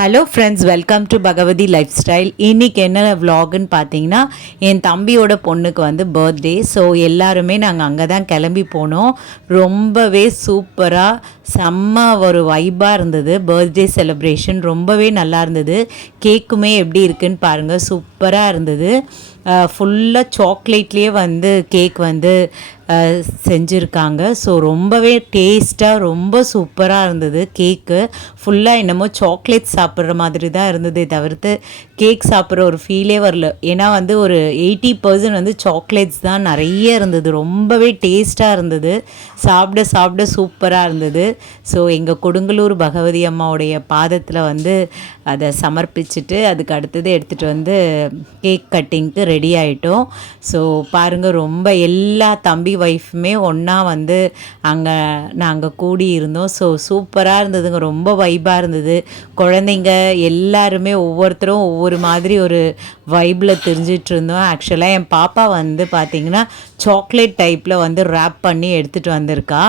Hello friends, welcome to Bhagavathi lifestyle. இன்றைக்கி என்ன விலாகுன்னு பார்த்தீங்கன்னா, என் தம்பியோட பொண்ணுக்கு வந்து பர்த்டே. ஸோ எல்லாருமே நாங்கள் அங்கே தான் கிளம்பி போனோம். ரொம்பவே சூப்பராக செம்ம ஒரு வைபாக இருந்தது. பர்த்டே செலிப்ரேஷன் ரொம்பவே நல்லா இருந்தது. கேக்குமே எப்படி இருக்குன்னு பாருங்கள், சூப்பராக இருந்தது. ஃபுல்லாக சாக்லேட்லேயே வந்து கேக் வந்து செஞ்சுருக்காங்க. ஸோ ரொம்பவே டேஸ்ட்டாக ரொம்ப சூப்பராக இருந்தது. கேக்கு ஃபுல்லாக என்னமோ சாக்லேட் சாப்பிட்ற மாதிரி தான் இருந்ததே தவிர்த்து கேக் சாப்பிட்ற ஒரு ஃபீலே வரல. ஏன்னா வந்து ஒரு 80% வந்து சாக்லேட்ஸ் தான் நிறைய இருந்தது. ரொம்பவே டேஸ்ட்டாக இருந்தது. சாப்பிட சாப்பிட சூப்பராக இருந்தது. ஸோ எங்கள் கொடுங்கலூர் பகவதி அம்மாவுடைய பாதத்தில் வந்து அதை சமர்ப்பிச்சுட்டு அதுக்கு அடுத்தது எடுத்துகிட்டு வந்து கேக் கட்டிங்க்கு ரெடி ஆகிட்டோம். ஸோ பாருங்கள், ரொம்ப எல்லா தம்பி ஒய்ஃபுமே ஒன்றா வந்து அங்கே நாங்கள் கூடி இருந்தோம். ஸோ சூப்பராக இருந்ததுங்க, ரொம்ப வைபாக இருந்தது. குழந்தைங்க எல்லாருமே ஒவ்வொருத்தரும் ஒவ்வொரு மாதிரி ஒரு வைபில் தெரிஞ்சிட்டு இருந்தோம். ஆக்சுவலாக என் பாப்பா வந்து பார்த்திங்கன்னா சாக்லேட் டைப்பில் வந்து ரேப் பண்ணி எடுத்துகிட்டு வந்திருக்கா.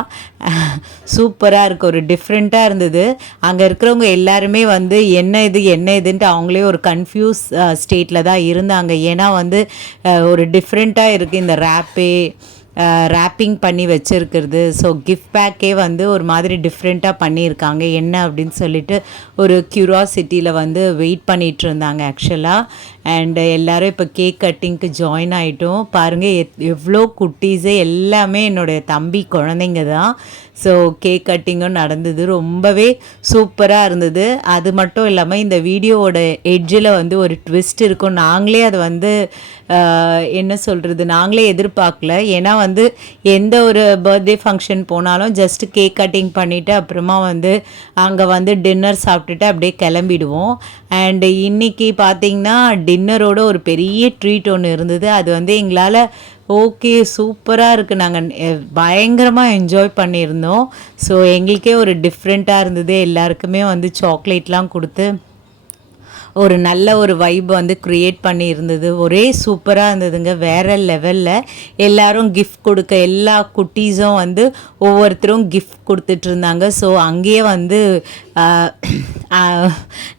சூப்பராக இருக்குது, ஒரு டிஃப்ரெண்ட்டாக இருந்தது. அங்கே இருக்கிறவங்க எல்லாருமே வந்து என்ன இதுன்ட்டு அவங்களே ஒரு கன்ஃபியூஸ் ஸ்டேட்டில் தான் இருந்தாங்க. ஏன்னா வந்து ஒரு டிஃப்ரெண்ட்டாக இருக்குது இந்த ரேப்பிங் பண்ணி வச்சுருக்கிறது. ஸோ கிஃப்ட் பேக்கே வந்து ஒரு மாதிரி டிஃப்ரெண்ட்டாக பண்ணியிருக்காங்க. என்ன அப்படின்னு சொல்லிட்டு ஒரு க்யூரியாசிட்டியில் வந்து வெயிட் பண்ணிகிட்டு இருந்தாங்க ஆக்சுவலாக. அண்டு எல்லோரும் இப்போ கேக் கட்டிங்க்கு ஜாயின் ஆகிட்டோம். பாருங்கள், எவ்வளோ குட்டீஸு எல்லாமே என்னுடைய தம்பி குழந்தைங்க தான். ஸோ கேக் கட்டிங்கும் நடந்தது. ரொம்பவே சூப்பராக இருந்தது. அது மட்டும் இல்லாமல் இந்த வீடியோவோட எட்ஜில் வந்து ஒரு ட்விஸ்ட் இருக்கும். நாங்களே அதை வந்து என்ன சொல்கிறது, நாங்களே எதிர்பார்க்கல. ஏன்னா வந்து எந்த ஒரு பர்த்டே ஃபங்க்ஷன் போனாலும் ஜஸ்ட்டு கேக் கட்டிங் பண்ணிவிட்டு அப்புறமா வந்து அங்கே வந்து டின்னர் சாப்பிட்டுட்டு அப்படியே கிளம்பிடுவோம். அண்டு இன்றைக்கி பார்த்திங்கன்னா டின்னரோட ஒரு பெரிய ட்ரீட் ஒன்று இருந்தது. அது வந்து எங்களால் ஓகே சூப்பராக இருக்குது. நாங்கள் பயங்கரமாக என்ஜாய் பண்ணியிருந்தோம். ஸோ எங்களுக்கே ஒரு டிஃப்ரெண்ட்டாக இருந்தது. எல்லாருக்குமே வந்து சாக்லேட்லாம் கொடுத்து ஒரு நல்ல ஒரு வைப் வந்து க்ரியேட் பண்ணி இருந்தது. ஒரே சூப்பராக இருந்ததுங்க, வேறு லெவலில். எல்லோரும் கிஃப்ட் கொடுக்க எல்லா குட்டீஸும் வந்து ஒவ்வொருத்தரும் கிஃப்ட் கொடுத்துட்ருந்தாங்க. ஸோ அங்கேயே வந்து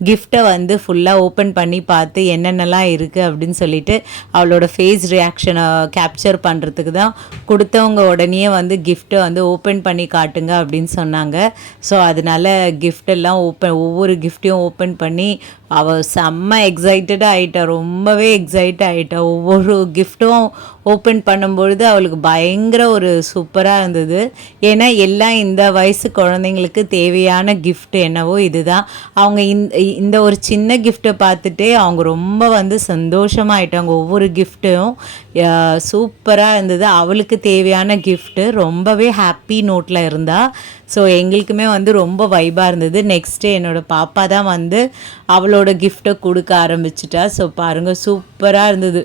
கிஃப்டை வந்து ஃபுல்லாக ஓப்பன் பண்ணி பார்த்து என்னென்னலாம் இருக்குது அப்படின்னு சொல்லிட்டு அவளோட ஃபேஸ் ரியாக்ஷனை கேப்சர் பண்ணுறதுக்கு தான் கொடுத்தவங்க உடனே வந்து கிஃப்ட்டை வந்து ஓப்பன் பண்ணி காட்டுங்க அப்படின்னு சொன்னாங்க. ஸோ அதனால் கிஃப்டெல்லாம் ஒவ்வொரு கிஃப்ட்டையும் ஓப்பன் பண்ணி அவள் செம்ம எக்ஸைட்டடாக ஆகிட்டா, ரொம்பவே எக்ஸைட் ஆகிட்டா. ஒவ்வொரு கிஃப்ட்டும் ஓப்பன் பண்ணும்பொழுது அவளுக்கு பயங்கர ஒரு சூப்பராக இருந்தது. ஏன்னா எல்லாம் இந்த வயசு குழந்தைங்களுக்கு தேவையான கிஃப்ட் என்னவோ இதுதான். அவங்க இந்த ஒரு சின்ன கிஃப்ட்டை பார்த்துட்டே அவங்க ரொம்ப வந்து சந்தோஷமாயிட்டாங்க. ஒவ்வொரு கிஃப்ட்டும் சூப்பராக இருந்தது. அவளுக்கு தேவையான கிஃப்ட்டு ரொம்பவே ஹாப்பி நோட்டில் இருந்தா. ஸோ எங்களுக்குமே வந்து ரொம்ப வைபாக இருந்தது. நெக்ஸ்ட்டு என்னோடய பாப்பா தான் வந்து அவளோட கிஃப்ட்டை கொடுக்க ஆரம்பிச்சிட்டா. ஸோ பாருங்கள், சூப்பராக இருந்தது.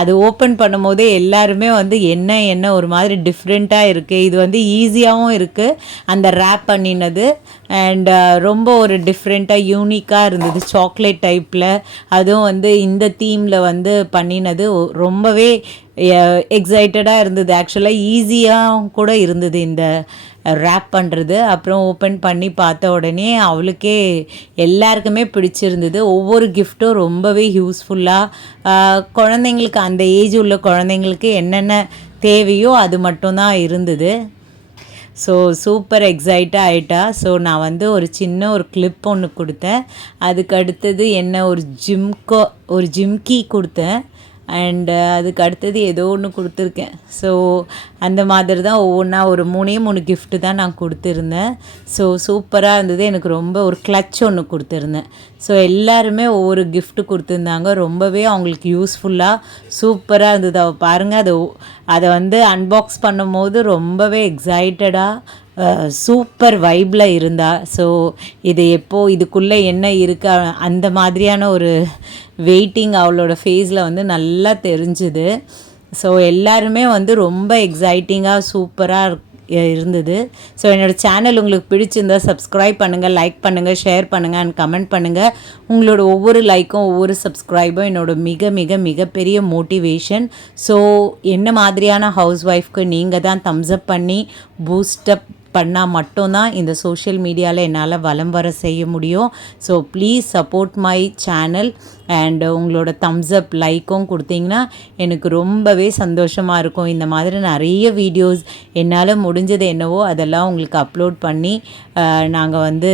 அது ஓப்பன் பண்ணும் போதே எல்லாருமே வந்து என்ன ஒரு மாதிரி டிஃப்ரெண்ட்டாக இருக்குது. இது வந்து ஈஸியாகவும் இருக்குது அந்த ரேப் பண்ணினது. அண்ட் ரொம்ப ஒரு டிஃப்ரெண்ட்டாக யூனிக்காக இருந்தது. சாக்லேட் டைப்பில், அதுவும் வந்து இந்த தீமில் வந்து பண்ணினது ரொம்பவே எக்ஸைட்டடாக இருந்தது. ஆக்சுவலாக ஈஸியாக கூட இருந்தது இந்த ரேப் பண்ணுறது. அப்புறம் ஓப்பன் பண்ணி பார்த்த உடனே அவளுக்கே எல்லாருக்குமே பிடிச்சிருந்தது. ஒவ்வொரு கிஃப்ட்டும் ரொம்பவே யூஸ்ஃபுல்லாக குழந்தைங்களுக்கு, அந்த ஏஜ் உள்ள குழந்தைங்களுக்கு என்னென்ன தேவையோ அது மட்டும்தான் இருந்தது. ஸோ சூப்பர் எக்ஸைட்டாக ஆகிட்டா. ஸோ நான் வந்து ஒரு சின்ன ஒரு கிளிப் ஒன்று கொடுத்தேன். அதுக்கு அடுத்தது என்ன ஒரு ஜிம்கி கொடுத்தேன். அண்டு அதுக்கு அடுத்தது ஏதோ ஒன்று கொடுத்துருக்கேன். ஸோ அந்த மாதிரி தான் ஒவ்வொன்றா ஒரு 3 கிஃப்ட்டு தான் நான் கொடுத்துருந்தேன். ஸோ சூப்பராக இருந்தது. எனக்கு ரொம்ப ஒரு கிளச் ஒன்று கொடுத்துருந்தேன். ஸோ எல்லாருமே ஒவ்வொரு கிஃப்ட்டு கொடுத்துருந்தாங்க. ரொம்பவே அவங்களுக்கு யூஸ்ஃபுல்லாக சூப்பராக இருந்தது. அவள் பாருங்கள், அதை வந்து அன்பாக்ஸ் பண்ணும் போது ரொம்பவே எக்ஸைட்டடாக சூப்பர் வைபில் இருந்தா. ஸோ இது இதுக்குள்ளே என்ன இருக்குது அந்த மாதிரியான ஒரு வெயிட்டிங் அவளோட ஃபேஸில் வந்து நல்லா தெரிஞ்சுது. ஸோ எல்லாருமே வந்து ரொம்ப எக்ஸைட்டிங்காக சூப்பராக இருந்தது. ஸோ என்னோடய சேனல் உங்களுக்கு பிடிச்சிருந்தால் சப்ஸ்கிரைப் பண்ணுங்கள், லைக் பண்ணுங்கள், ஷேர் பண்ணுங்கள் அண்ட் கமெண்ட் பண்ணுங்கள். உங்களோட ஒவ்வொரு லைக்கும் ஒவ்வொரு சப்ஸ்கிரைபும் என்னோட மிகப்பெரிய மோட்டிவேஷன். ஸோ என்ன மாதிரியான ஹவுஸ் ஒய்ஃப்க்கு நீங்கள் தான் தம்ஸ் அப் பண்ணி பூஸ்டப் பண்ணால் மட்டும்தான் இந்த சோஷியல் மீடியாவில் என்னால் வலம் வர செய்ய முடியும். So please support my channel and உங்களோட தம்ஸ் அப் லைக்கும் கொடுத்தீங்கன்னா எனக்கு ரொம்பவே சந்தோஷமாக இருக்கும். இந்த மாதிரி நிறைய வீடியோஸ் என்னால் முடிஞ்சது என்னவோ அதெல்லாம் உங்களுக்கு அப்லோட் பண்ணி நாங்கள் வந்து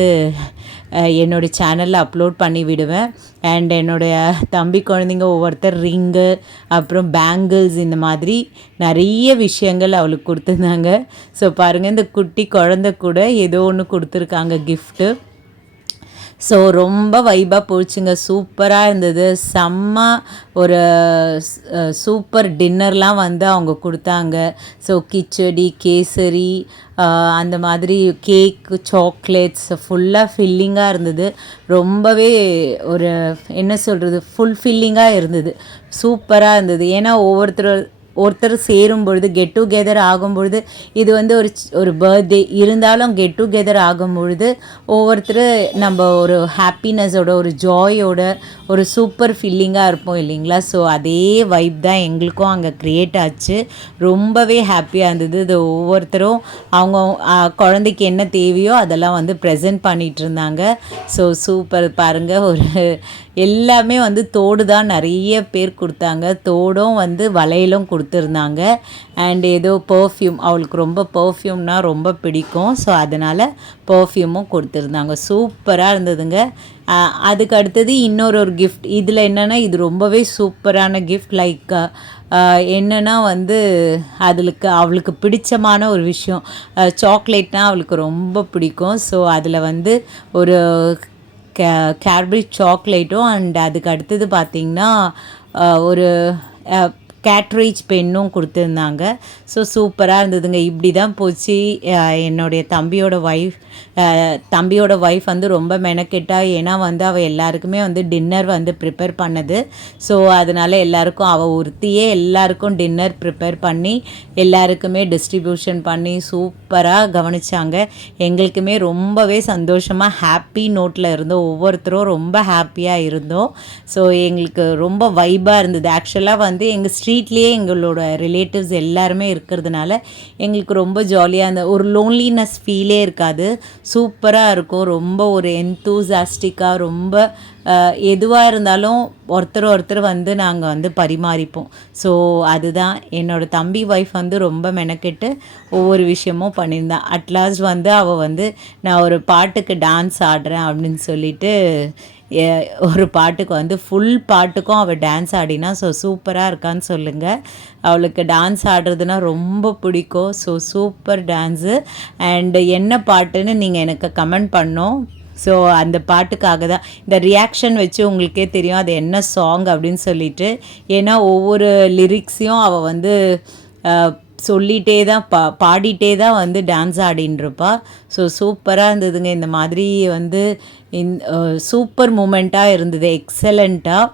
என்னோடய சேனலில் அப்லோட் பண்ணி விடுவேன். அண்ட் என்னுடைய தம்பி குழந்தைங்க ஒவ்வொருத்தர் ரிங்கு அப்புறம் பேங்கிள்ஸ் இந்த மாதிரி நிறைய விஷயங்கள் அவளுக்கு கொடுத்துருந்தாங்க. ஸோ பாருங்கள், இந்த குட்டி குழந்தை கூட ஏதோ ஒன்று கொடுத்துருக்காங்க கிஃப்ட்டு. ஸோ ரொம்ப வைபாக போச்சுங்க, சூப்பராக இருந்தது. செம்ம ஒரு சூப்பர் டின்னர்லாம் வந்து அவங்க கொடுத்தாங்க. ஸோ கிச்சடி, கேசரி, அந்த மாதிரி கேக்கு, சாக்லேட்ஸ் ஃபுல்லாக ஃபில்லிங்காக இருந்தது. ரொம்பவே ஒரு என்ன சொல்கிறது, ஃபுல்ஃபில்லிங்காக இருந்தது, சூப்பராக இருந்தது. ஏன்னா ஒருத்தர் சேரும் பொழுது, கெட் டுகெதர் ஆகும் பொழுது, இது வந்து ஒரு பர்த்டே இருந்தாலும் கெட் டுகெதர் ஆகும் பொழுது ஒவ்வொருத்தர் நம்ம ஒரு ஹாப்பினஸோட, ஒரு ஜாயோட, ஒரு சூப்பர் ஃபீலிங்காக இருப்போம் இல்லைங்களா. ஸோ அதே வைப் தான் எங்களுக்கும் அங்கே க்ரியேட் ஆச்சு. ரொம்பவே ஹாப்பியாக இருந்தது. இது ஒவ்வொருத்தரும் அவங்க குழந்தைக்கு என்ன தேவையோ அதெல்லாம் வந்து ப்ரெசென்ட் பண்ணிகிட்டு இருந்தாங்க. ஸோ சூப்பர் பாருங்கள், ஒரு எல்லாமே வந்து தோடு தான் நிறைய பேர் கொடுத்தாங்க. தோடும் வந்து வளையலும் கொடுத்துருந்தாங்க. அண்ட் ஏதோ பர்ஃப்யூம், அவளுக்கு ரொம்ப பர்ஃப்யூம்னால் ரொம்ப பிடிக்கும். ஸோ அதனால் பர்ஃப்யூமும் கொடுத்துருந்தாங்க. சூப்பராக இருந்ததுங்க. அதுக்கு அடுத்தது இன்னொரு கிஃப்ட். இதில் என்னென்னா இது ரொம்பவே சூப்பரான கிஃப்ட். லைக் என்னென்னா வந்து அவளுக்கு பிடிச்சமான ஒரு விஷயம், சாக்லேட்னால் அவளுக்கு ரொம்ப பிடிக்கும். ஸோ அதில் வந்து ஒரு கேட்பரி சாக்லேட்டும் அண்ட் அதுக்கு அடுத்தது பார்த்திங்கன்னா ஒரு கேட்ரேஜ் பென்னும் கொடுத்துருந்தாங்க. ஸோ சூப்பராக இருந்ததுங்க. இப்படி தான் போச்சு. என்னுடைய தம்பியோட ஒய்ஃப் வந்து ரொம்ப மெனக்கெட்டா. ஏன்னா வந்து அவள் எல்லாருக்குமே வந்து டின்னர் வந்து ப்ரிப்பேர் பண்ணது. ஸோ அதனால் எல்லாருக்கும் அவள் ஒருத்தியே எல்லாருக்கும் டின்னர் ப்ரிப்பேர் பண்ணி எல்லாருக்குமே டிஸ்ட்ரிபியூஷன் பண்ணி சூப்பராக கவனித்தாங்க. எங்களுக்குமே ரொம்பவே சந்தோஷமாக ஹாப்பி நோட்டில் இருந்தோம். ஒவ்வொருத்தரும் ரொம்ப ஹாப்பியாக இருந்தோம். ஸோ எங்களுக்கு ரொம்ப வைபாக இருந்தது. ஆக்சுவலாக வந்து எங்கள் ஸ்ட்ரீட்லேயே எங்களோட ரிலேட்டிவ்ஸ் எல்லாருமே இருக்கிறதுனால எங்களுக்கு ரொம்ப ஜாலியாக இருந்த ஒரு லோன்லினஸ் ஃபீலே இருக்காது. சூப்பராக இருக்கும். ரொம்ப ஒரு என்தூசாஸ்டிக்காக, ரொம்ப எதுவாக இருந்தாலும் ஒருத்தர் வந்து நாங்கள் வந்து பரிமாறிப்போம். ஸோ அதுதான் என்னோடய தம்பி ஒய்ஃப் வந்து ரொம்ப மெனக்கெட்டு ஒவ்வொரு விஷயமும் பண்ணியிருந்தான். அட்லாஸ்ட் வந்து அவள் வந்து நான் ஒரு பாட்டுக்கு டான்ஸ் ஆடுறேன் அப்படின்னு சொல்லிட்டு ஒரு பாட்டுக்கு வந்து ஃபுல் பாட்டுக்கும் அவள் டான்ஸ் ஆடினா. ஸோ சூப்பராக இருக்கான்னு சொல்லுங்கள். அவளுக்கு டான்ஸ் ஆடுறதுனா ரொம்ப பிடிக்கும். So super dance. அண்டு என்ன பாட்டுன்னு நீங்கள் எனக்கு கமெண்ட் பண்ணோம். ஸோ அந்த பாட்டுக்காக தான் இந்த ரியாக்ஷன் வச்சு உங்களுக்கே தெரியும் அது என்ன சாங் அப்படின்னு சொல்லிட்டு. ஏன்னா ஒவ்வொரு லிரிக்ஸையும் அவள் வந்து சொல்லிகிட்டே தான் பாடிட்டே தான் வந்து டான்ஸ் ஆடின்ருப்பா. ஸோ சூப்பராக இருந்ததுங்க. இந்த மாதிரி வந்து சூப்பர் மூமெண்ட்டாக இருந்தது, எக்ஸலண்ட்டாக.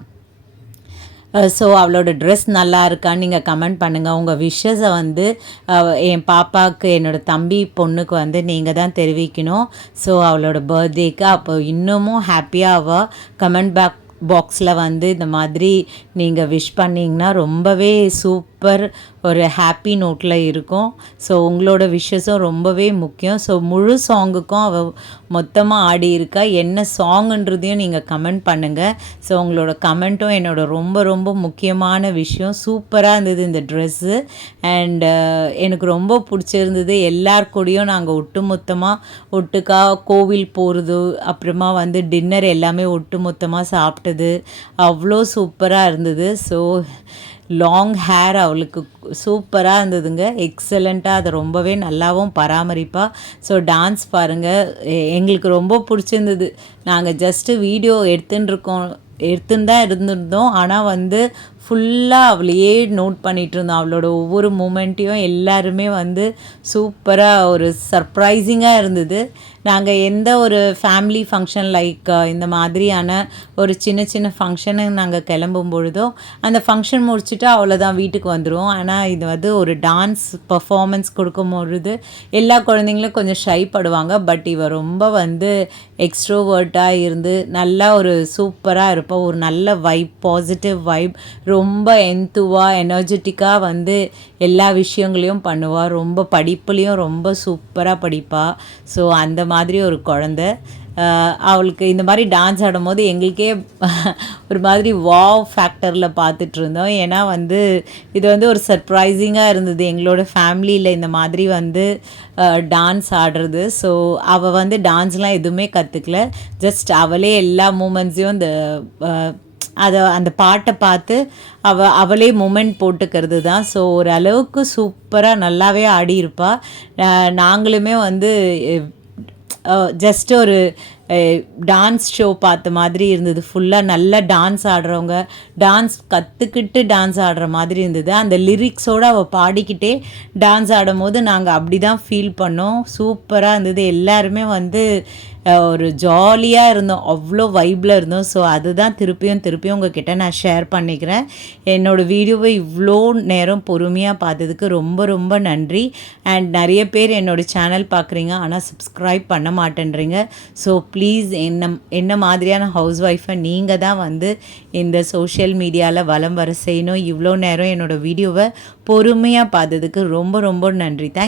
ஸோ அவளோட ட்ரெஸ் நல்லா இருக்கான்னு நீங்கள் கமெண்ட் பண்ணுங்கள். உங்கள் விஷஸை வந்து என் பாப்பாவுக்கு, என்னோடய தம்பி பொண்ணுக்கு வந்து நீங்கள் தான் தெரிவிக்கணும். ஸோ அவளோட பர்த்டேக்கு அப்போ இன்னமும் ஹாப்பியாக அவள் கமெண்ட் பாக்ஸில் வந்து இந்த மாதிரி நீங்கள் விஷ் பண்ணிங்கன்னா ரொம்பவே சூப்பர் ஒரு ஹாப்பி நோட்டில் இருக்கும். ஸோ உங்களோட விஷஸும் ரொம்பவே முக்கியம். ஸோ முழு சாங்குக்கும் அவள் மொத்தமாக ஆடி இருக்கா. என்ன சாங்குன்றதையும் நீங்கள் கமெண்ட் பண்ணுங்கள். ஸோ உங்களோட கமெண்ட்டும் என்னோட ரொம்ப ரொம்ப முக்கியமான விஷயம். சூப்பராக இருந்தது இந்த ட்ரெஸ்ஸு. அண்டு எனக்கு ரொம்ப பிடிச்சிருந்தது. எல்லார் கூடயும் நாங்கள் ஒட்டுக்கா கோவில் போகிறது, அப்புறமா வந்து டின்னர் எல்லாமே ஒட்டுமொத்தமாக சாப்பிட்டது அவ்வளோ சூப்பராக இருந்தது. ஸோ லாங் ஹேர் அவளுக்கு சூப்பராக இருந்ததுங்க, எக்ஸலண்ட்டாக. அதை ரொம்பவே நல்லாவும் பராமரிப்பாள். ஸோ டான்ஸ் பாருங்கள், எங்களுக்கு ரொம்ப பிடிச்சிருந்தது. நாங்கள் ஜஸ்ட்டு வீடியோ எடுத்துன்னு தான் இருந்திருந்தோம். ஆனால் வந்து ஃபுல்லாக அவளையே நோட் பண்ணிகிட்டு இருந்தோம். அவளோட ஒவ்வொரு மூமெண்ட்டையும் எல்லாருமே வந்து சூப்பராக ஒரு சர்ப்ரைசிங்காக இருந்தது. நாங்கள் எந்த ஒரு ஃபேமிலி ஃபங்க்ஷன் லைக் இந்த மாதிரியான ஒரு சின்ன ஃபங்க்ஷனு நாங்கள் கிளம்பும் பொழுதோ அந்த ஃபங்க்ஷன் முடிச்சுட்டு அவ்வளோதான் வீட்டுக்கு வந்துடுவோம். ஆனால் இது வந்து ஒரு டான்ஸ் பர்ஃபார்மன்ஸ் கொடுக்கும் பொழுது எல்லா குழந்தைங்களும் கொஞ்சம் ஷை படுவாங்க. பட் இவ ரொம்ப வந்து எக்ஸ்ட்ரோவர்ட்டாக இருந்து நல்லா ஒரு சூப்பராக இருப்போம். ஒரு நல்ல வைப், பாசிட்டிவ் வைப், ரொம்ப எனர்ஜெட்டிக்காக வந்து எல்லா விஷயங்களையும் பண்ணுவாள். ரொம்ப படிப்புலேயும் ரொம்ப சூப்பராக படிப்பாள். ஸோ அந்த மாதிரி ஒரு குழந்தை. அவளுக்கு இந்த மாதிரி டான்ஸ் ஆடும்போது எங்களுக்கே ஒரு மாதிரி வாவ் ஃபேக்டரில் பார்த்துட்ருந்தோம். ஏன்னா வந்து இது வந்து ஒரு சர்ப்ரைசிங்காக இருந்தது எங்களோட ஃபேமிலியில் இந்த மாதிரி வந்து டான்ஸ் ஆடுறது. ஸோ அவள் வந்து டான்ஸ்லாம் எதுவுமே கற்றுக்கல. ஜஸ்ட் அவளே எல்லா மூமெண்ட்ஸையும் அந்த பாட்டை பார்த்து அவளே மூமெண்ட் போட்டுக்கிறது தான். ஸோ ஓரளவுக்கு சூப்பராக நல்லாவே ஆடியிருப்பாள். நாங்களுமே வந்து ஜஸ்ட் ஒரு டான்ஸ் ஷோ பார்த்த மாதிரி இருந்தது. ஃபுல்லாக நல்லா டான்ஸ் ஆடுறவங்க, டான்ஸ் கற்றுக்கிட்டு டான்ஸ் ஆடுற மாதிரி இருந்தது. அந்த லிரிக்ஸோடு அவள் பாடிக்கிட்டே டான்ஸ் ஆடும்போது நாங்கள் அப்படி தான் ஃபீல் பண்ணோம். சூப்பராக இருந்தது. எல்லாருமே வந்து ஒரு ஜாலியாக இருந்தோம், அவ்வளோ வைப்பில் இருந்தோம். ஸோ அதுதான் திருப்பியும் உங்ககிட்ட நான் ஷேர் பண்ணிக்கிறேன். என்னோடய வீடியோவை இவ்வளோ நேரம் பொறுமையாக பார்த்ததுக்கு ரொம்ப ரொம்ப நன்றி. அண்ட் நிறைய பேர் என்னோடய சேனல் பார்க்குறீங்க, ஆனால் சப்ஸ்கிரைப் பண்ண மாட்டேன்றீங்க. ஸோ ப்ளீஸ் என்ன மாதிரியான ஹவுஸ் ஒய்ஃபை நீங்கள் தான் வந்து இந்த சோஷியல் மீடியாவில் வலம் வர செய்யணும். இவ்வளோ நேரம் என்னோடய வீடியோவை பொறுமையாக பார்த்ததுக்கு ரொம்ப ரொம்ப நன்றி.